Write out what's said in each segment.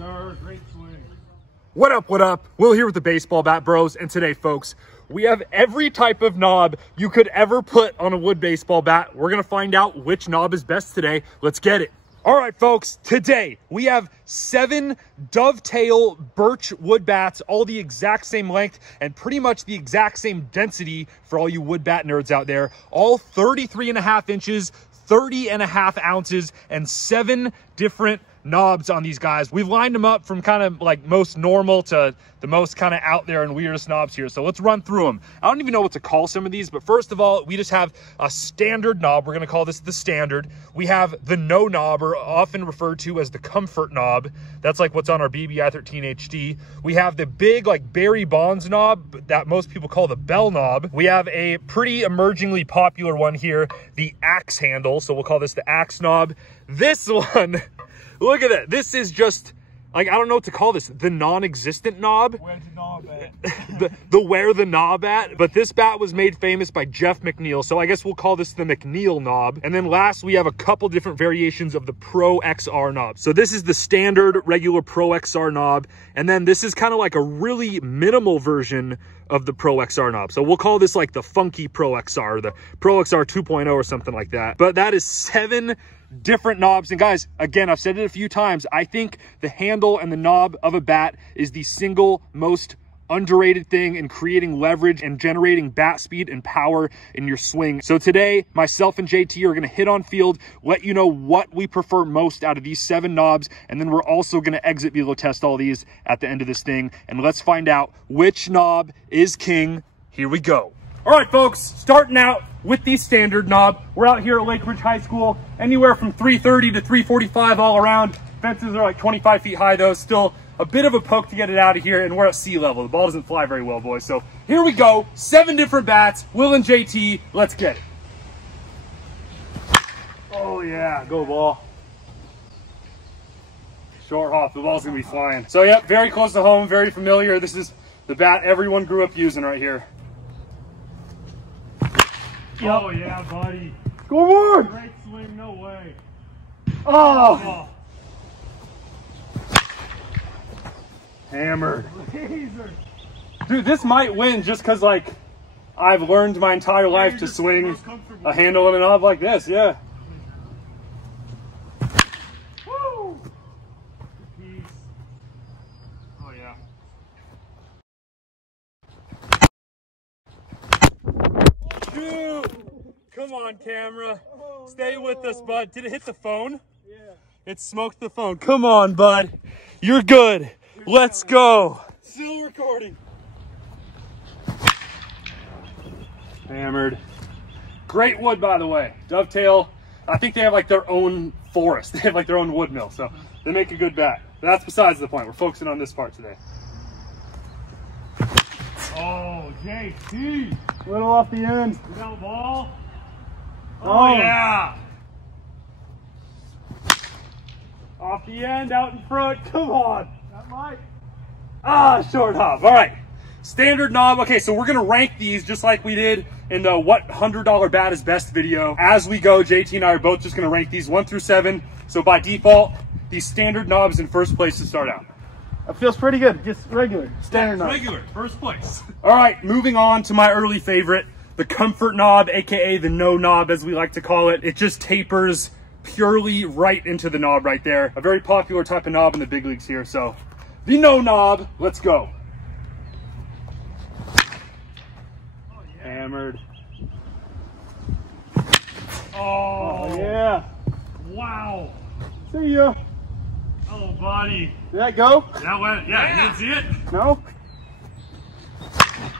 sir. Great swing. What up, what up? Will here with the Baseball Bat Bros, and today, folks, we have every type of knob you could ever put on a wood baseball bat. We're gonna find out which knob is best today. Let's get it. All right, folks, today we have 7 Dove Tail Birch wood bats, all the exact same length and pretty much the exact same density for all you wood bat nerds out there. All 33.5 inches, 30.5 ounces, and 7 different knobs on these guys. We've lined them up from kind of like most normal to the most kind of out there and weirdest knobs here. So let's run through them. I don't even know what to call some of these, but first of all, we just have a standard knob. We're going to call this the standard. We have the no knob, or often referred to as the comfort knob. That's like what's on our BBI 13 HD. We have the big like Barry Bonds knob that most people call the bell knob. We have a pretty emergingly popular one here, the axe handle. So we'll call this the axe knob. This one, look at that. This is just, like, I don't know what to call this. The non-existent knob. Where's the knob at? the where the knob at. But this bat was made famous by Jeff McNeil. So I guess we'll call this the McNeil knob. And then last, we have a couple different variations of the Pro XR knob. So this is the standard regular Pro XR knob. And then this is kind of like a really minimal version of the Pro XR knob. So we'll call this like the funky Pro XR, the Pro XR 2.0 or something like that. But that is 7 different knobs. And guys, again, I've said it a few times, I think the handle and the knob of a bat is the single most underrated thing in creating leverage and generating bat speed and power in your swing. So today, myself and JT are going to hit on field, let you know what we prefer most out of these 7 knobs, and then we're also going to exit velo test all these at the end of this thing, and let's find out which knob is king. Here we go. All right, folks, starting out with the standard knob. We're out here at Lake Ridge High School, anywhere from 330 to 345 all around. Fences are like 25 feet high though, still a bit of a poke to get it out of here, and we're at sea level. The ball doesn't fly very well, boys. So here we go, 7 different bats, Will and JT, let's get it. Oh yeah, go ball. Short hop, the ball's gonna be flying. So yep, very close to home, very familiar. This is the bat everyone grew up using right here. Yep. Oh yeah, buddy. Scoreboard! Great swing, no way. Oh! Hammered. Laser. Dude, this might win just because, like, I've learned my entire life to swing a handle and a knob like this, yeah. Woo! Peace. Oh yeah. Dude! Come on, camera. Stay with us, bud. Did it hit the phone? Yeah. It smoked the phone. Come on, bud. You're good. Let's go. Still recording. Hammered. Great wood, by the way. Dove Tail. I think they have like their own forest. They have like their own wood mill, so they make a good bat. But that's besides the point. We're focusing on this part today. Oh, JT. Little off the end. You got the ball? Oh, yeah. Off the end, out in front. Come on. That might. Ah, short hop. All right. Standard knob. Okay, so we're going to rank these just like we did in the what $100 bat is best video. As we go, JT and I are both just going to rank these 1 through 7. So by default, these standard knobs in first place to start out. That feels pretty good. Just regular. Standard knob. Regular. First place. All right, moving on to my early favorite, the comfort knob, aka the no knob as we like to call it. It just tapers purely right into the knob right there. A very popular type of knob in the big leagues here. So the no knob, let's go. Oh, yeah. Hammered. Oh, yeah. Wow. See ya. Oh, buddy. Did that go? That went, yeah, you didn't see it? No.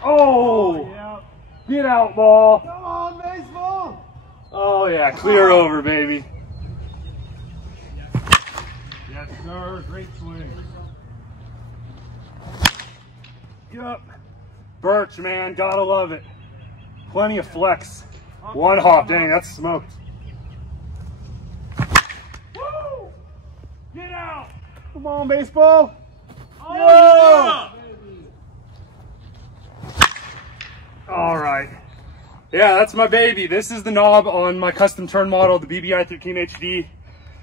Oh, Yeah. get out, ball. Come on, baseball. Oh yeah, clear over, baby. Yes, sir. Great swing. Yep. Birch, man, gotta love it. Plenty of flex. 1 hop, dang, that's smoked. Woo! Get out. Come on, baseball. Oh, Yeah. yeah. All right. Yeah, that's my baby. This is the knob on my custom turn model, the BBI 13 HD.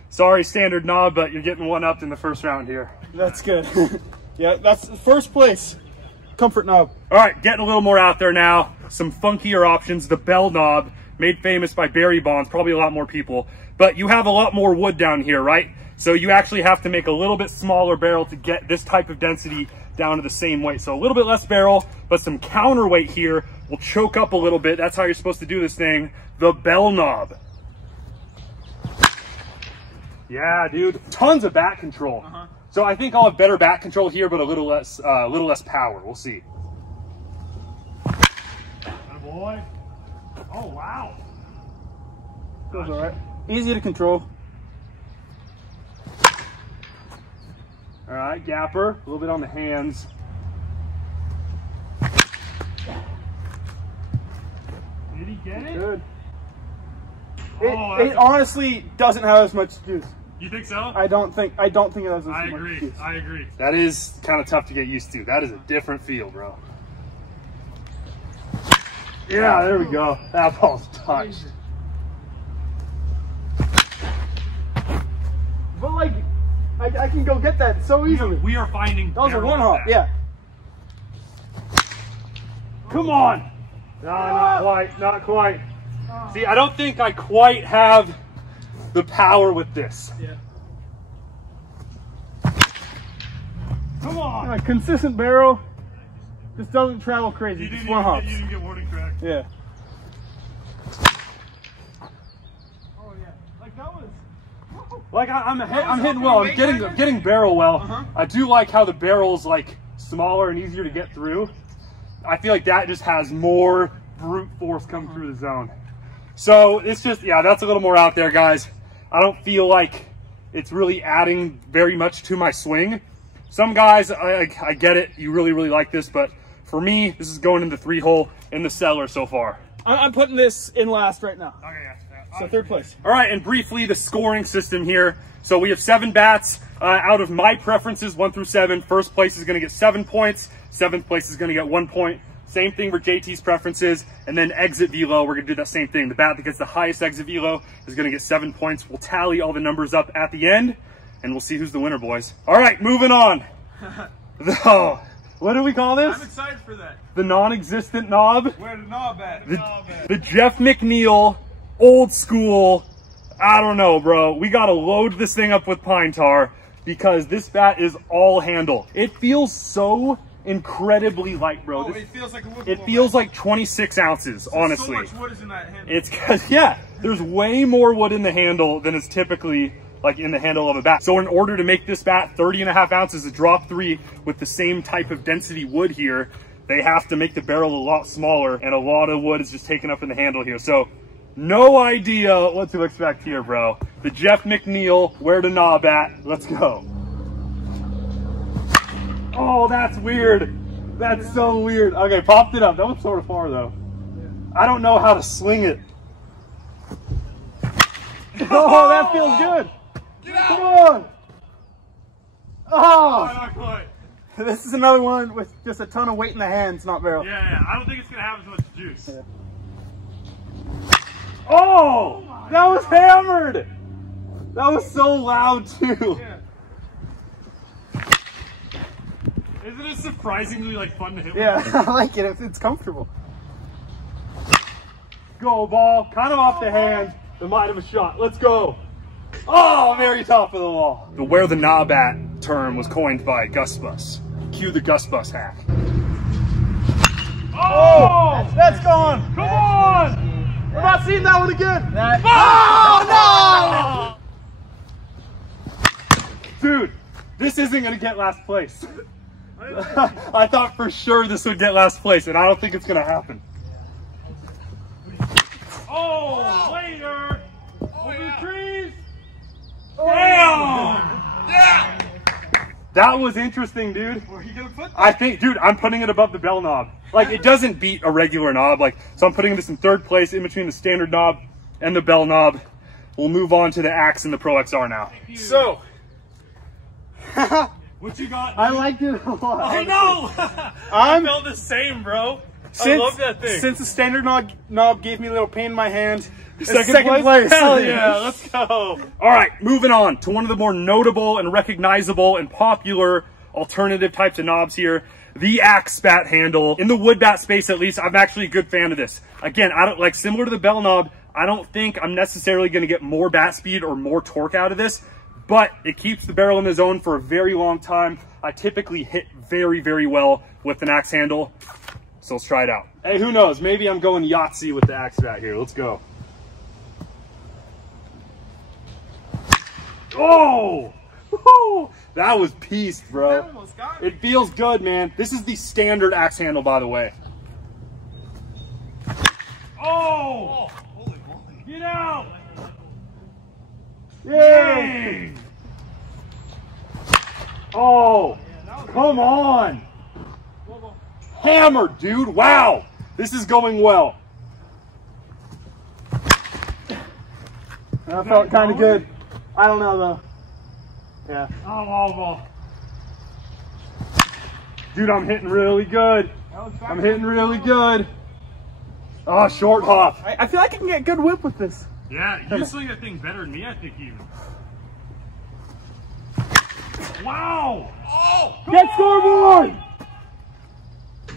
Sorry, standard knob, but you're getting one upped in the first round here. That's good. Yeah, that's first place. Comfort knob. All right, getting a little more out there now. Some funkier options. The bell knob, made famous by Barry Bonds, probably a lot more people. But you have a lot more wood down here, right? So you actually have to make a little bit smaller barrel to get this type of density down to the same weight. So a little bit less barrel, but some counterweight here will choke up a little bit. That's how you're supposed to do this thing. The bell knob. Yeah, dude, tons of back control. So I think I'll have better back control here, but a little less power. We'll see. Good boy. Oh, wow. Goes all right. Easy to control. All right, gapper, a little bit on the hands. Did he get it? Good. Oh, It honestly doesn't have as much juice. You think so? I don't think it has as I much agree. juice. I agree. That is kind of tough to get used to. That is a different feel, bro. Yeah, there we go. That ball's touched. But like, I can go get that so easily. We are finding. That was a barrel one hop, back. yeah. Come on. No, not quite, not quite. See, I don't think I quite have the power with this. Yeah. Come on. A consistent barrel just doesn't travel crazy. You Just didn't, one even hops. get, you didn't get warning track. Yeah. Oh yeah. Like that was. Like I'm hitting well. I'm getting barrel well. I do like how the barrel's like smaller and easier to get through. I feel like that just has more brute force come through the zone. So it's just, yeah, that's a little more out there, guys. I don't feel like it's really adding very much to my swing. Some guys, I get it. You really, really like this, but for me, this is going in the 3-hole in the cellar so far. I'm putting this in last right now. Okay, yeah. So third place. All right, and briefly, the scoring system here. So we have 7 bats. Out of my preferences, 1 through 7, first place is going to get 7 points. 7th place is going to get 1 point. Same thing for JT's preferences. And then exit velo, we're going to do that same thing. The bat that gets the highest exit velo is going to get 7 points. We'll tally all the numbers up at the end, and we'll see who's the winner, boys. All right, moving on. What do we call this? I'm excited for that. The non-existent knob. Where the knob at? The Jeff McNeil, old school. I don't know, bro. We got to load this thing up with pine tar because this bat is all handle. It feels so incredibly light, bro. Oh, it feels like a it feels like 26 ounces, honestly. So much wood is in that handle. It's because, yeah, there's way more wood in the handle than is typically like in the handle of a bat. So in order to make this bat 30.5 ounces a drop 3 with the same type of density wood here, they have to make the barrel a lot smaller, and a lot of wood is just taken up in the handle here. So no idea what to expect here, bro. The Jeff McNeil, where the knob at? Let's go. Oh, that's weird. That's so weird. Okay, popped it up. That was sort of far though. I don't know how to swing it. Oh, that feels good. Come on. Oh, Not quite. this is another one with just a ton of weight in the hands, not barrel. Yeah. I don't think it's gonna have as much juice. Yeah. oh, that was hammered. That was so loud too. Yeah. Isn't it surprisingly like fun to hit? Yeah, I like it. It's comfortable. Go ball, kind of off the hand. The might of a shot. Let's go. Oh, very top of the wall. The where the knob at term was coined by Gus Bus. Cue the Gus Bus hack. Oh! That's gone. Come on! We're not seeing that one again. Oh, no! Dude, this isn't going to get last place. I thought for sure this would get last place, and I don't think it's going to happen. Oh, later! Over the trees! Damn! Yeah! That was interesting, dude. Where are you gonna put that? I think, dude, I'm putting it above the bell knob. Like, it doesn't beat a regular knob. Like, so I'm putting this in 3rd place in between the standard knob and the bell knob. We'll move on to the Axe and the Pro XR now. So, What you got? I liked it a lot. I know! I felt the same, bro. Since, love that thing. Since the standard knob gave me a little pain in my hand, Second place? Hell yeah, let's go. All right, moving on to one of the more notable and recognizable and popular alternative types of knobs here, the axe bat handle. In the wood bat space, at least, I'm actually a good fan of this. Again, I don't like, similar to the bell knob, I don't think I'm necessarily going to get more bat speed or more torque out of this, but it keeps the barrel in the zone for a very long time. I typically hit very, very well with an axe handle. So let's try it out. Hey, who knows? Maybe I'm going Yahtzee with the axe bat here. Let's go. Oh! Woo! That was peace, bro. It feels good, man. This is the standard axe handle, by the way. Oh! Holy moly. Get out! Yay! Oh! Come on! Hammer, dude! Wow! This is going well. That felt kind of good. I don't know though. Yeah. Oh. Dude, I'm hitting really good. I'm hitting really good. Oh, short hop. I feel like I can get good whip with this. Yeah, you swing that thing better than me, I think, even. Wow! Oh! Get scoreboard!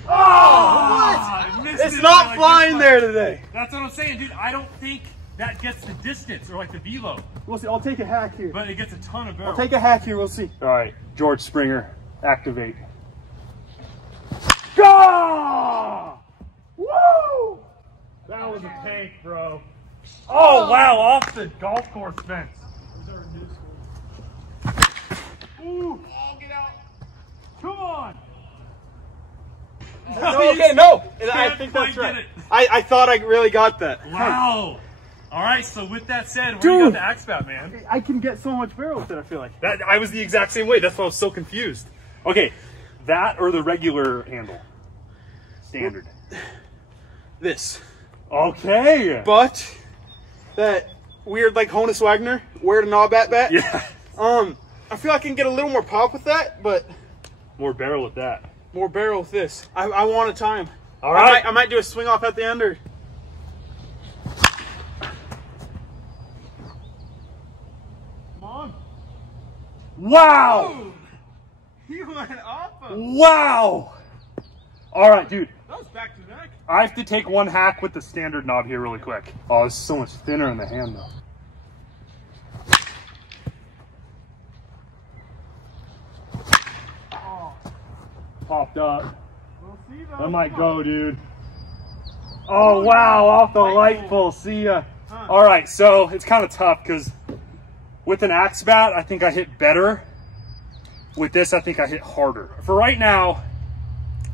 Oh! I missed It's it not by, like, flying this there much. today. That's what I'm saying, dude. I don't think that gets the distance or like the velo, We'll see. I'll take a hack here. but it gets a ton of barrel. I'll take a hack here. We'll see. All right, George Springer, activate. Go! Woo! That was a tank, bro. Oh, wow, off the golf course fence. Ooh. Oh, get out. Come on. Okay, no. I can't think that's quite right. get it. I thought I really got that. Wow. All right, so with that said, where Dude. you got the axe bat, man? I can get so much barrel with it, I feel like. That I was the exact same way. That's why I was so confused. Okay, that or the regular handle? Standard. This. Okay. But that weird like Honus Wagner, wear the knob at bat. Yeah. I feel I can get a little more pop with that, but More barrel with that. more barrel with this. I want a time. All right. I might do a swing off at the end or. Come on. Wow. You went off of. Wow. All right, dude. That was back to back. I have to take one hack with the standard knob here really quick. Oh, it's so much thinner in the hand though. Oh, Popped up. we'll see though. That might go, dude. Oh, wow, off the light full. See ya. All right, so it's kind of tough because with an axe bat, I think I hit better. With this, I think I hit harder. For right now,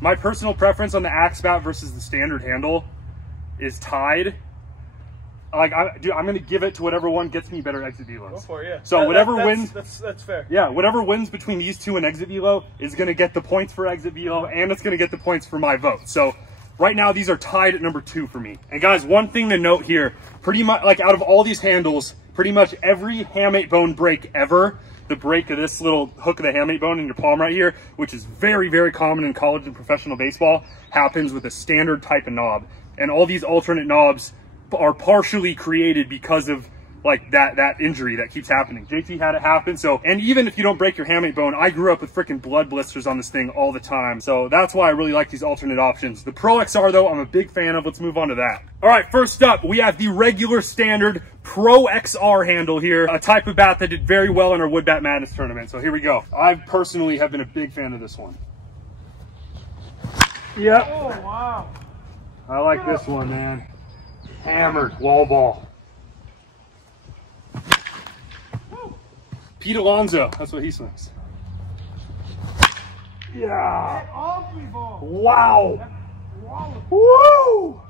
my personal preference on the axe bat versus the standard handle is tied. Like, dude, I'm going to give it to whatever one gets me better exit velos. Go for it, yeah. So whatever wins, That's fair. yeah, whatever wins between these two and exit velo is going to get the points for exit velo, and it's going to get the points for my vote. So right now, these are tied at number 2 for me. And guys, one thing to note here, pretty much like out of all these handles, pretty much every hamate bone break ever, the break of this little hook of the hamate bone in your palm right here, which is very, very common in college and professional baseball, happens with a standard type of knob. And all these alternate knobs are partially created because of like that injury that keeps happening. JT had it happen. So, and even if you don't break your hamate bone, I grew up with freaking blood blisters on this thing all the time. So that's why I really like these alternate options. The Pro XR though, I'm a big fan of. Let's move on to that. All right, first up, we have the regular standard Pro XR handle here, a type of bat that did very well in our Wood Bat Madness tournament. So here we go. I personally have been a big fan of this one. Yep. Oh, wow. I like this one, man. Hammered wall ball. Pete Alonso, that's what he swings. Yeah. Off me ball. Wow. Wow. Woo!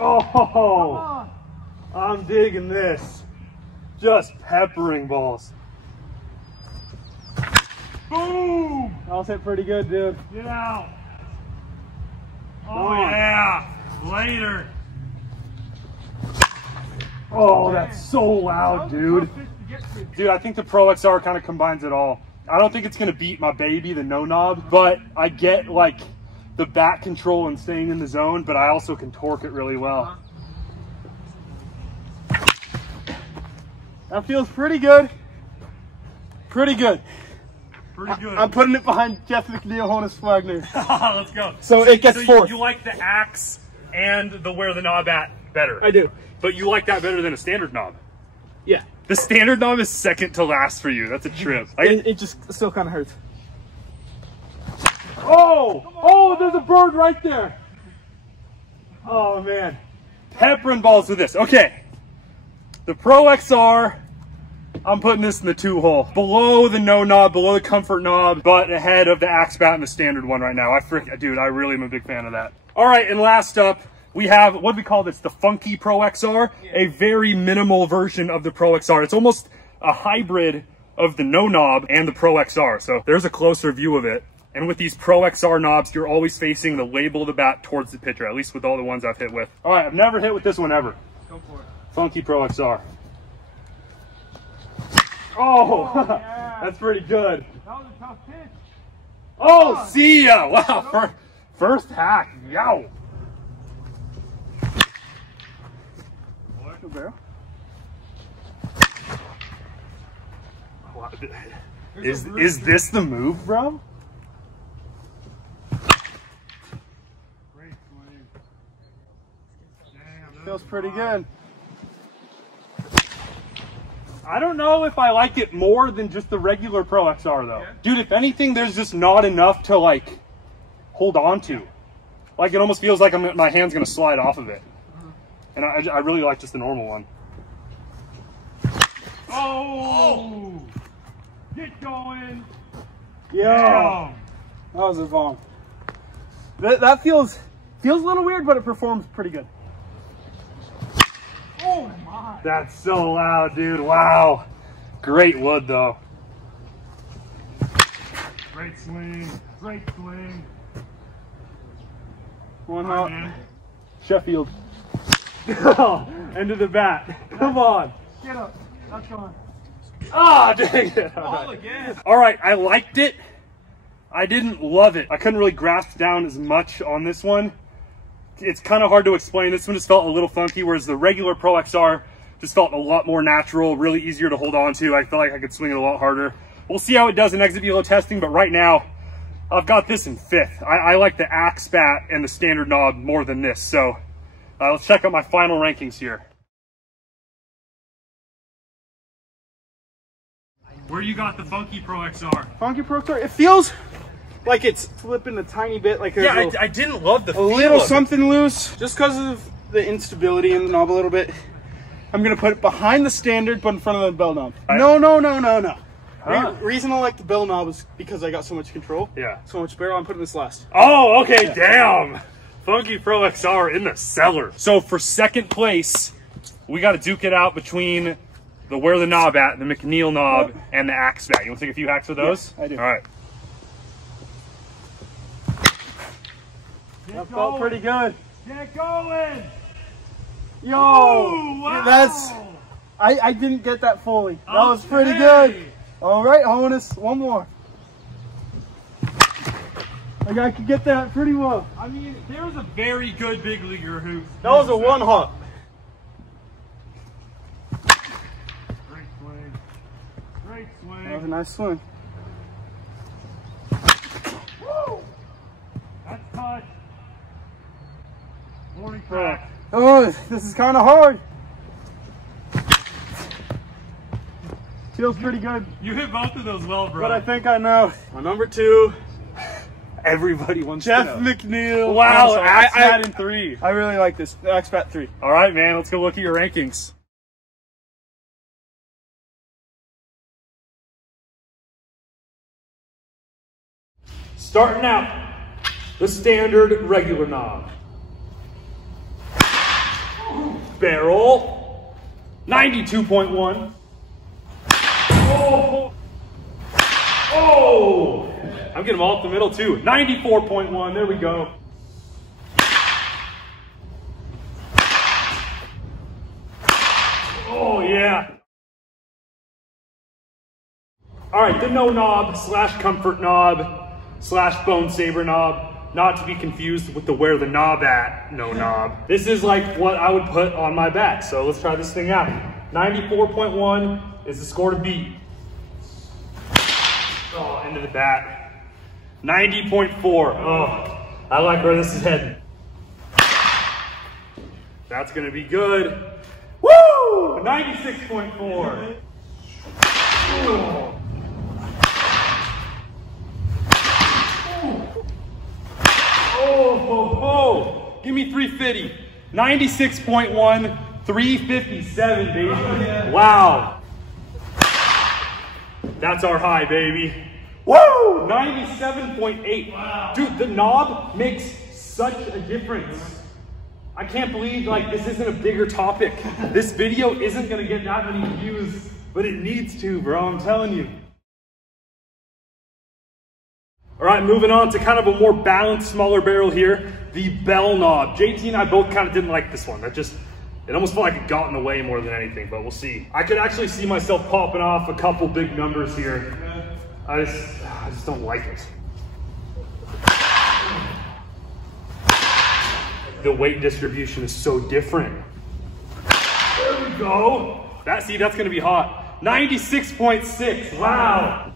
Oh, I'm digging this. Just peppering balls. Boom! That was hit pretty good, dude. Get out. Oh, on. yeah. Later. Oh, that's so loud, dude. Dude, I think the Pro XR kind of combines it all. I don't think it's gonna beat my baby, the no knob, but I get like the back control and staying in the zone, but I also can torque it really well. That feels pretty good. Pretty good. Pretty good. I'm putting it behind Jeff McNeil, Honus Wagner. Let's go. So it gets fourth. You like the axe and the where the knob at better? I do. But you like that better than a standard knob? Yeah. The standard knob is second to last for you. That's a trip. It just still kind of hurts. Oh, there's a bird right there. Oh man. Peppering balls with this. Okay. The Pro XR, I'm putting this in the 2-hole. Below the no knob, below the comfort knob, but ahead of the axe bat and the standard one right now. Dude, I really am a big fan of that. All right, and last up, we have, what do we call this? The Funky Pro XR, a very minimal version of the Pro XR. It's almost a hybrid of the no knob and the Pro XR. So there's a closer view of it. And with these Pro XR knobs, you're always facing the label of the bat towards the pitcher, at least with all the ones I've hit with. All right, I've never hit with this one ever. Go for it. Funky Pro XR. Oh, yeah. That's pretty good. That was a tough pitch. Oh, see ya. Wow, first hack. Yow. Is this the move, bro? Great swing. Damn, Feels pretty good. I don't know if I like it more than just the regular Pro XR though. Yeah. Dude, if anything, there's just not enough to like hold on to. Like it almost feels like my hand's gonna slide off of it. And I really like just the normal one. Oh! Get going! Yeah. Damn. That was a bomb. That feels a little weird, but it performs pretty good. Oh my! That's so loud, dude. Wow. Great wood though. Great swing. Great swing. One All hop. right, man. Sheffield. End of the bat. Come on. Get up. That's on. Ah, dang it. Ball again. All right, I liked it. I didn't love it. I couldn't really grasp down as much on this one. It's kind of hard to explain. This one just felt a little funky, whereas the regular Pro XR just felt a lot more natural, really easier to hold on to. I feel like I could swing it a lot harder. We'll see how it does in exit velo testing, but right now, I've got this in 5th. I like the axe bat and the standard knob more than this. So let's check out my final rankings here. Where you got the Funky Pro XR? Funky Pro XR. It feels like it's flipping a tiny bit. Like there's Yeah, I didn't love the a feel little of it. something loose, just because of the instability in the knob a little bit. I'm gonna put it behind the standard, but in front of the bell knob. No. Huh. Reason I like the bell knob is because I got so much control. Yeah. So much barrel. I'm putting this last. Oh, okay, damn. Funky Pro XR in the cellar. So for second place, we got to duke it out between the where the knob at, the McNeil knob, and the axe bat. You want to take a few hacks with those? Yeah, I do. All right. That felt pretty good. Get going! Yo, Oh, wow. that's. I didn't get that fully. That was pretty Okay. good. All right, Honus, one more. Like I could get that pretty well. I mean, there was a very good big leaguer who. That was a one hop. Great swing. Great swing. That was a nice swing. Woo! That's touch. Warning crack. Oh, this is kind of hard. Feels pretty good, You hit both of those well, bro. but I think I know. My number 2, Everybody wants Jeff to know. McNeil. Wow, Also, I X-Bat in 3. I really like this. The X-Bat 3. All right, man, let's go look at your rankings. Starting out, the standard regular knob. Barrel, 92.1. Oh! Oh! I'm getting them all up the middle too. 94.1, there we go. Oh yeah. All right, the no knob slash comfort knob slash bone saver knob, not to be confused with the where the knob at no knob. This is like what I would put on my bat. So let's try this thing out. 94.1 is the score to beat. Oh, into the bat. 90.4. Oh, I like where this is heading. That's gonna be good. Woo! 96.4. Oh, give me 350. 96.1, 357, baby. Yeah. Wow. That's our high, baby. Woo! 97.8. Wow. Dude, the knob makes such a difference. I can't believe like this isn't a bigger topic. This video isn't gonna get that many views, but it needs to, bro, I'm telling you. All right, moving on to kind of a more balanced, smaller barrel here, the bell knob. JT and I both kind of didn't like this one. It almost felt like it got in the way more than anything, but we'll see. I could actually see myself popping off a couple big numbers here. I just don't like it. The weight distribution is so different. There we go. That's gonna be hot. 96.6, wow.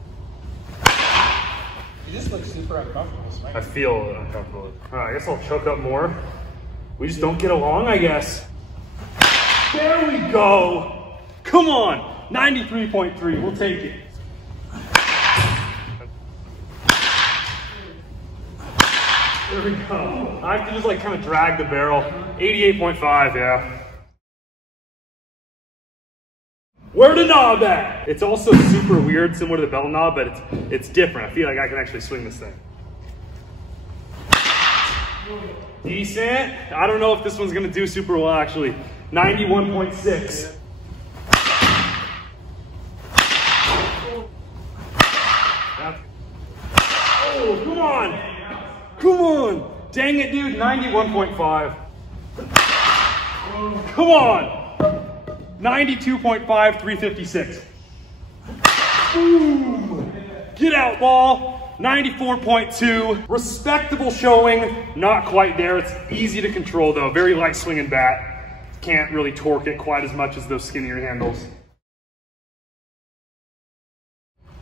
You just look super uncomfortable. I feel uncomfortable. All right, I guess I'll choke up more. We just don't get along, I guess. There we go. Come on, 93.3, we'll take it. There we go. I have to just like kind of drag the barrel. 88.5, yeah. Where the knob at? It's also super weird, similar to the bell knob, but it's different. I feel like I can actually swing this thing. Decent. I don't know if this one's gonna do super well actually. 91.6. Oh, come on. Come on. Dang it, dude. 91.5. Come on. 92.5, 356. Boom. Get out, ball. 94.2. Respectable showing. Not quite there. It's easy to control, though. Very light swinging bat. Can't really torque it quite as much as those skinnier handles.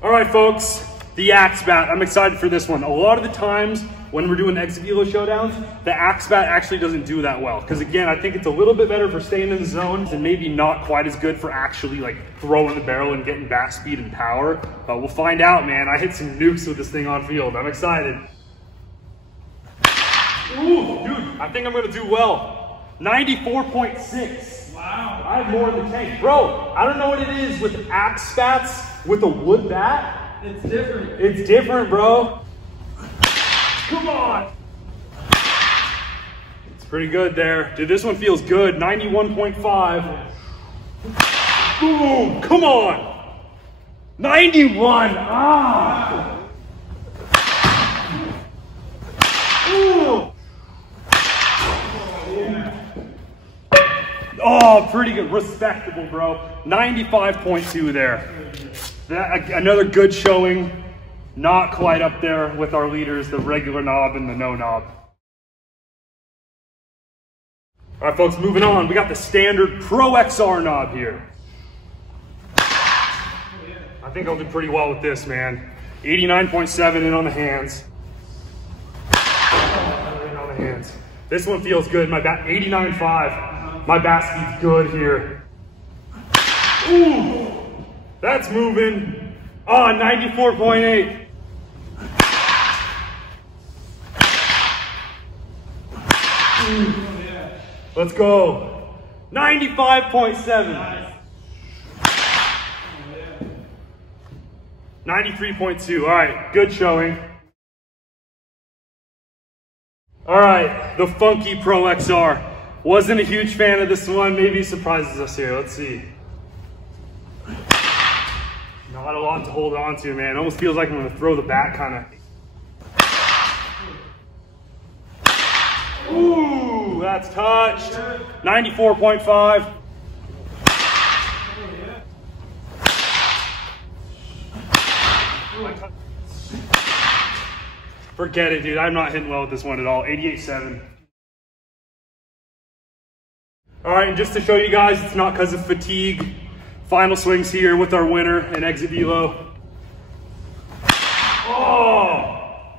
All right, folks. The axe bat. I'm excited for this one. A lot of the times when we're doing exit velo showdowns, the axe bat actually doesn't do that well. Because again, I think it's a little bit better for staying in the zones and maybe not quite as good for actually like throwing the barrel and getting bat speed and power. But we'll find out, man. I hit some nukes with this thing on field. I'm excited. Ooh, dude, I think I'm gonna do well. 94.6. Wow. I have more in the tank. Bro, I don't know what it is with axe bats with a wood bat. It's different. It's different, bro. Come on. It's pretty good there. Dude, this one feels good. 91.5. Boom. Come on. 91. Ah. Ooh. Oh, pretty good. Respectable, bro. 95.2 there. Another good showing. Not quite up there with our leaders, the regular knob and the no knob. All right, folks, moving on. We got the standard Pro XR knob here. I think I'll do pretty well with this, man. 89.7 in on the hands. In on the hands. This one feels good. My bat, 89.5. My bat speed's good here. Ooh, that's moving. Oh, 94.8. Let's go. 95.7. 93.2. All right, good showing. All right, the funky Pro XR. Wasn't a huge fan of this one. Maybe surprises us here. Let's see. Not a lot to hold on to, man. It almost feels like I'm gonna throw the bat kind of. Ooh, that's touched. 94.5. Forget it, dude. I'm not hitting well with this one at all. 88.7. All right, and just to show you guys, it's not because of fatigue. Final swings here with our winner and exit velo. Oh,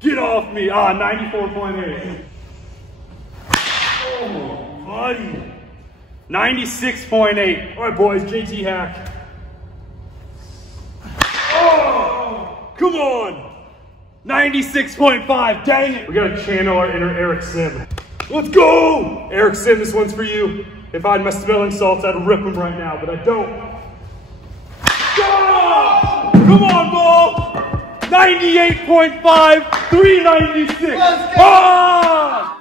get off me. 94.8. Oh, buddy. 96.8. All right, boys, JT hack. Oh, come on. 96.5, dang it. We gotta channel our inner Eric Sim. Let's go! Eric Sim, this one's for you. If I had my smelling salts, I'd rip them right now, but I don't. Oh! Come on, ball! 98.5, 396. Let's go! Ah!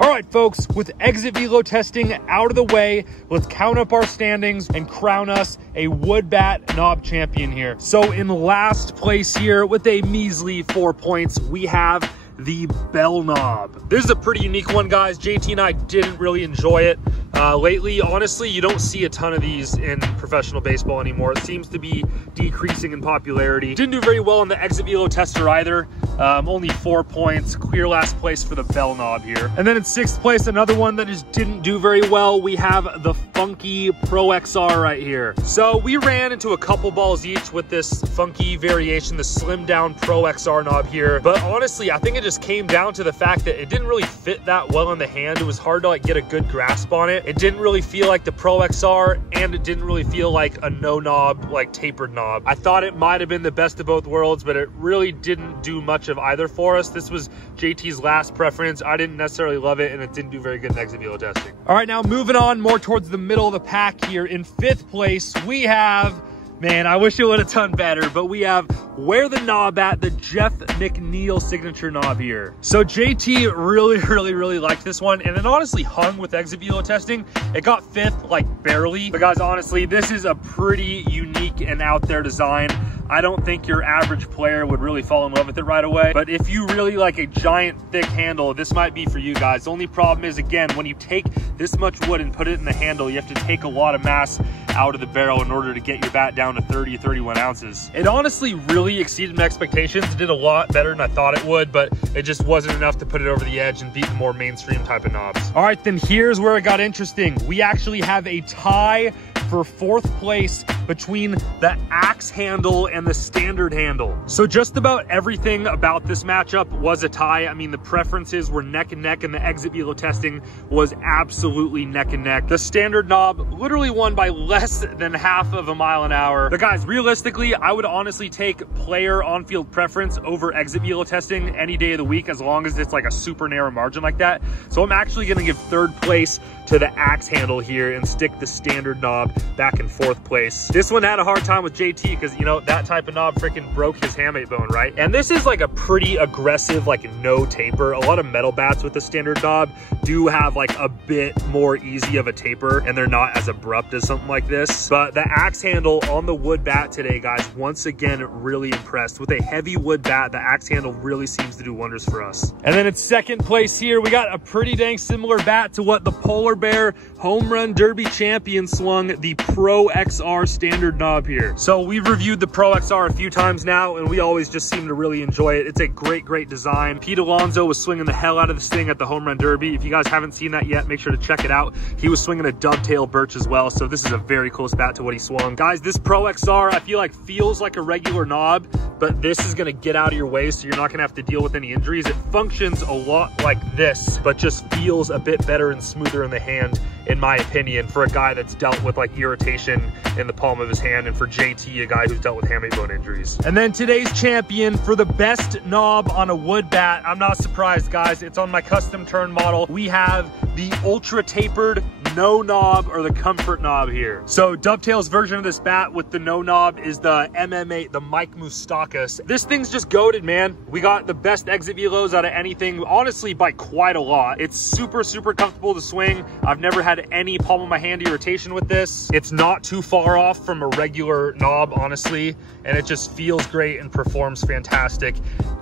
All right, folks, with exit velo testing out of the way, let's count up our standings and crown us a wood bat knob champion here. So in last place here with a measly 4 points, we have the bell knob. This is a pretty unique one, guys. JT and I didn't really enjoy it. Lately, honestly, you don't see a ton of these in professional baseball anymore. It seems to be decreasing in popularity. Didn't do very well on the exit velo tester either. Only 4 points, clear last place for the bell knob here. And then in 6th place, another one that just didn't do very well. We have the funky Pro XR right here. So we ran into a couple balls each with this funky variation, the slim down Pro XR knob here. But honestly, I think it just came down to the fact that it didn't really fit that well in the hand. It was hard to like get a good grasp on it. It didn't really feel like the Pro XR, and it didn't really feel like a no knob, like tapered knob. I thought it might have been the best of both worlds, but it really didn't do much of either for us. This was JT's last preference. I didn't necessarily love it, and it didn't do very good in exit velo testing. All right, now moving on more towards the middle of the pack here. In 5th place, we have, man, I wish it would have done better, but we have Where the Knob At, the Jeff McNeil signature knob here. So JT really liked this one, and it honestly hung with exit velo testing. It got 5th, like barely. But guys, honestly, this is a pretty unique and out there design. I don't think your average player would really fall in love with it right away. But if you really like a giant thick handle, this might be for you guys. The only problem is, again, when you take this much wood and put it in the handle, you have to take a lot of mass out of the barrel in order to get your bat down to 30 or 31 ounces. It honestly really exceeded my expectations. It did a lot better than I thought it would, but it just wasn't enough to put it over the edge and beat the more mainstream type of knobs. All right, then here's where it got interesting. We actually have a tie for 4th place between the axe handle and the standard handle. So just about everything about this matchup was a tie. I mean, the preferences were neck and neck, and the exit velo testing was absolutely neck and neck. The standard knob literally won by less than half of a mile an hour. But guys, realistically, I would honestly take player on-field preference over exit velo testing any day of the week, as long as it's like a super narrow margin like that. So I'm actually gonna give 3rd place to the axe handle here and stick the standard knob back in 4th place. This one had a hard time with JT because, you know, that type of knob freaking broke his hamate bone, right? And this is like a pretty aggressive, like no taper. A lot of metal bats with the standard knob do have like a bit more easy of a taper, and they're not as abrupt as something like this. But the axe handle on the wood bat today, guys, once again, really impressed. With a heavy wood bat, the axe handle really seems to do wonders for us. And then in 2nd place here, we got a pretty dang similar bat to what the Polar Bear Home Run Derby champion swung, the Pro XR standard knob here. So we've reviewed the Pro XR a few times now, and we always just seem to really enjoy it. It's a great design. Pete Alonso was swinging the hell out of this thing at the Home Run Derby. If you guys haven't seen that yet, make sure to check it out. He was swinging a Dove Tail Birch as well, so this is a very close bat to what he swung. Guys, this Pro XR, I feel like feels like a regular knob, but this is gonna get out of your way, so you're not gonna have to deal with any injuries. It functions a lot like this, but just feels a bit better and smoother in the hand, in my opinion, for a guy that's dealt with like irritation in the palm of his hand, and for JT, a guy who's dealt with hamate bone injuries. And then today's champion for the best knob on a wood bat, I'm not surprised, guys, it's on my custom turn model. We have the ultra tapered no knob or the comfort knob here. So Dove Tail's version of this bat with the no knob is the MMA, the Mike Moustakas. This thing's just goated, man. We got the best exit velos out of anything, honestly, by quite a lot. It's super, super comfortable to swing. I've never had any palm of my hand irritation with this. It's not too far off from a regular knob, honestly, and it just feels great and performs fantastic.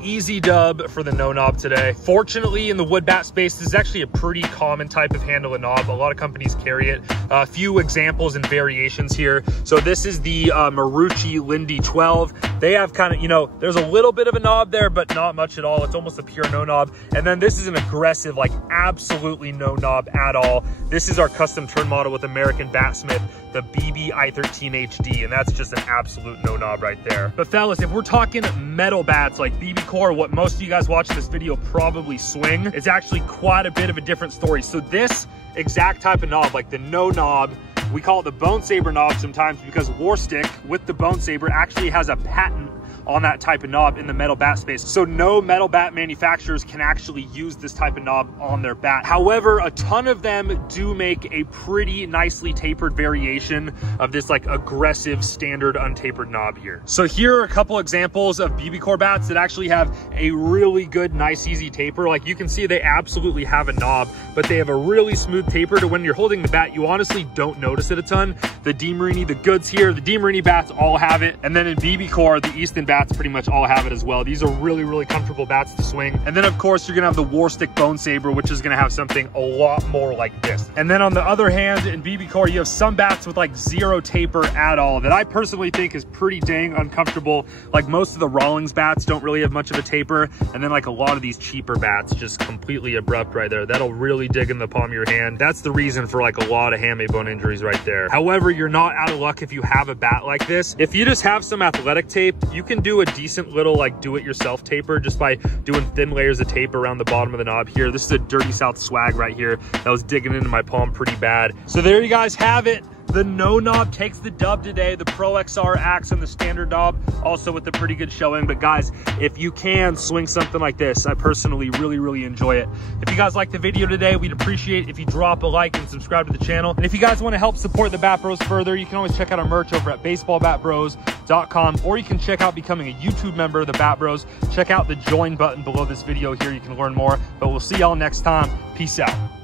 Easy dub for the no knob today. Fortunately, in the wood bat space, this is actually a pretty common type of handle and knob. A lot of companies carry it. A few examples and variations here. So this is the Marucci Lindy 12. They have kind of, you know, there's a little bit of a knob there, but not much at all. It's almost a pure no knob. And then this is an aggressive, like absolutely no knob at all. This is our custom turn model with American Batsmith, the BB i13 HD, and that's just an absolute no knob right there. But fellas, if we're talking metal bats like BB Core, what most of you guys watching this video probably swing, it's actually quite a bit of a different story. So this exact type of knob, like the no knob, we call it the Bone Saber knob sometimes because Warstick with the Bone Saber actually has a patent on that type of knob in the metal bat space. So no metal bat manufacturers can actually use this type of knob on their bat. However, a ton of them do make a pretty nicely tapered variation of this like aggressive standard untapered knob here. So here are a couple examples of BB Core bats that actually have a really good, nice, easy taper. Like you can see they absolutely have a knob, but they have a really smooth taper to when you're holding the bat, you honestly don't notice it a ton. The DeMarini, the Goods here, the DeMarini bats all have it. And then in BB Core, the Easton bats pretty much all have it as well. These are really, really comfortable bats to swing. And then of course, you're gonna have the Warstick Bone Saber, which is gonna have something a lot more like this. And then on the other hand, in BB Core, you have some bats with like zero taper at all that I personally think is pretty dang uncomfortable. Like most of the Rawlings bats don't really have much of a taper. And then like a lot of these cheaper bats just completely abrupt right there. That'll really dig in the palm of your hand. That's the reason for like a lot of hamate bone injuries right there. However, you're not out of luck if you have a bat like this. If you just have some athletic tape, you can do a decent little like do-it-yourself taper just by doing thin layers of tape around the bottom of the knob here. This is a Dirty South swag right here that was digging into my palm pretty bad. So there you guys have it. The no knob takes the dub today. The Pro XR acts on the standard knob, also with a pretty good showing. But guys, if you can swing something like this, I personally really, really enjoy it. If you guys liked the video today, we'd appreciate if you drop a like and subscribe to the channel. And if you guys want to help support the Bat Bros further, you can always check out our merch over at baseballbatbros.com, or you can check out becoming a YouTube member of the Bat Bros. Check out the join button below this video here. You can learn more, but we'll see y'all next time. Peace out.